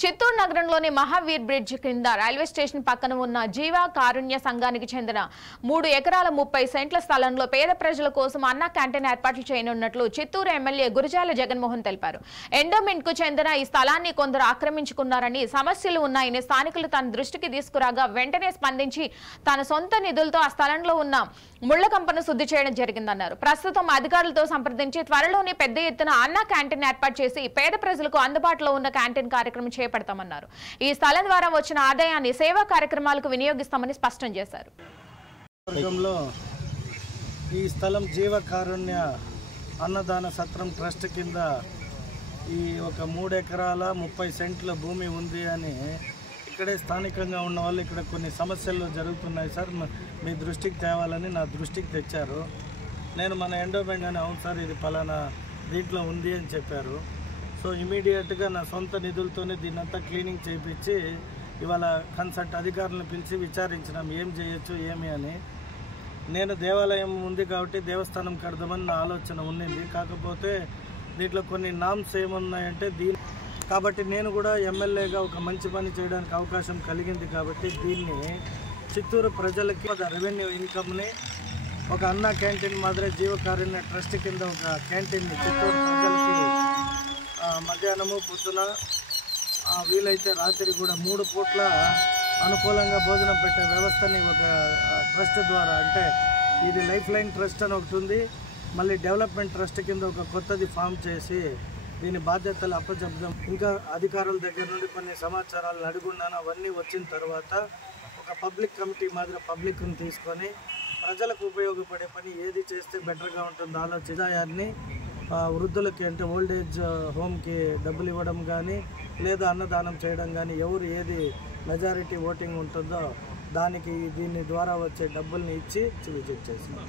చిత్తూరు నగరంలోని మహావీర్ బ్రిడ్జ్ కింద railway station పక్కన ఉన్న జీవా కారుణ్య సంఘానికి చెందిన 3 ఎకరాల 30 సెంట్ల స్థలంలో పేద ప్రజల కోసం అన్న క్యాంటీన్ ఏర్పాట్లు చేయనున్నట్లు చిత్తూరు ఎమ్మెల్యే గురజాల జగన్మోహన్ తెలిపారు. ఎండోమెంట్ కు చెందిన ఈ స్థలాన్ని కొందరు ఆక్రమించుకున్నారని, సమస్యలు ఉన్నాయని స్థానికులు తన దృష్టికి తీసుకురాగా వెంటనే స్పందించి తన సొంత నిధులతో ఆ స్థలంలో ఉన్న ముళ్ల కంపను శుద్ధి చేయడం జరిగిందన్నారు. ప్రస్తుతం అధికారులతో సంప్రదించి త్వరలోనే పెద్ద ఎత్తున అన్న క్యాంటీన్ ఏర్పాటు చేసి పేద ప్రజలకు అందుబాటులో ఉన్న క్యాంటీన్ కార్యక్రమం చేపడతామన్నారు. ఈ స్థలం ద్వారా వచ్చిన ఆదాయాన్ని సేవా కార్యక్రమాలకు వినియోగిస్తామని స్పష్టం చేశారు. ఈ స్థలం జీవ కారుణ్య అన్నదాన సత్రం ట్రస్ట్ కింద ఈ ఒక 3 ఎకరాల 30 సెంట్ల భూమి ఉంది అని ఇక్కడే స్థానికంగా ఉన్న వాళ్ళు ఇక్కడ కొన్ని సమస్యలు జరుగుతున్నాయి సార్, మీ దృష్టికి తేవాలని నా దృష్టికి తెచ్చారు. నేను మన ఎండోమెంట్ అని అవును సార్ ఇది పలానా దీంట్లో ఉంది అని చెప్పారు. సో ఇమీడియట్గా నా సొంత నిధులతోనే దీన్నంతా క్లీనింగ్ చేయించి ఇవాళ కన్సల్ట్ అధికారులను పిలిచి విచారించినాం ఏం చేయొచ్చు ఏమి అని. నేను దేవాలయం ఉంది కాబట్టి దేవస్థానం కడదామని నా ఆలోచన ఉండింది. కాకపోతే దీంట్లో కొన్ని నామ్స్ ఏమున్నాయంటే కాబట్టి నేను కూడా ఎమ్మెల్యేగా ఒక మంచి పని చేయడానికి అవకాశం కలిగింది. కాబట్టి దీన్ని చిత్తూరు ప్రజలకి రెవెన్యూ ఇన్కమ్ని ఒక అన్న క్యాంటీన్ మాదిరి జీవకారుణ్య ట్రస్ట్ కింద ఒక క్యాంటీన్ని చిత్తూరు ప్రజలకి మధ్యాహ్నము పొద్దున వీలైతే రాత్రి కూడా 3 పూట్ల అనుకూలంగా భోజనం పెట్టే వ్యవస్థని ఒక ట్రస్ట్ ద్వారా, అంటే ఇది లైఫ్ లైన్ ట్రస్ట్ అని ఒకటి ఉంది, మళ్ళీ డెవలప్మెంట్ ట్రస్ట్ కింద ఒక కొత్తది ఫామ్ చేసి దీని బాధ్యతలు అప్పచెప్దాం. ఇంకా అధికారుల దగ్గర నుండి కొన్ని సమాచారాలు అడుగున్నాను. అవన్నీ వచ్చిన తర్వాత ఒక పబ్లిక్ కమిటీ మాదిరి పబ్లిక్ని తీసుకొని ప్రజలకు ఉపయోగపడే పని ఏది చేస్తే బెటర్గా ఉంటుందో ఆలోచనని వృద్ధులకి అంటే ఓల్డ్ ఏజ్ హోమ్కి డబ్బులు ఇవ్వడం కానీ లేదా అన్నదానం చేయడం కానీ ఎవరు ఏది మెజారిటీ ఓటింగ్ ఉంటుందో దానికి దీని ద్వారా వచ్చే డబ్బుల్ని ఇచ్చి విజిట్ చేస్తున్నాం.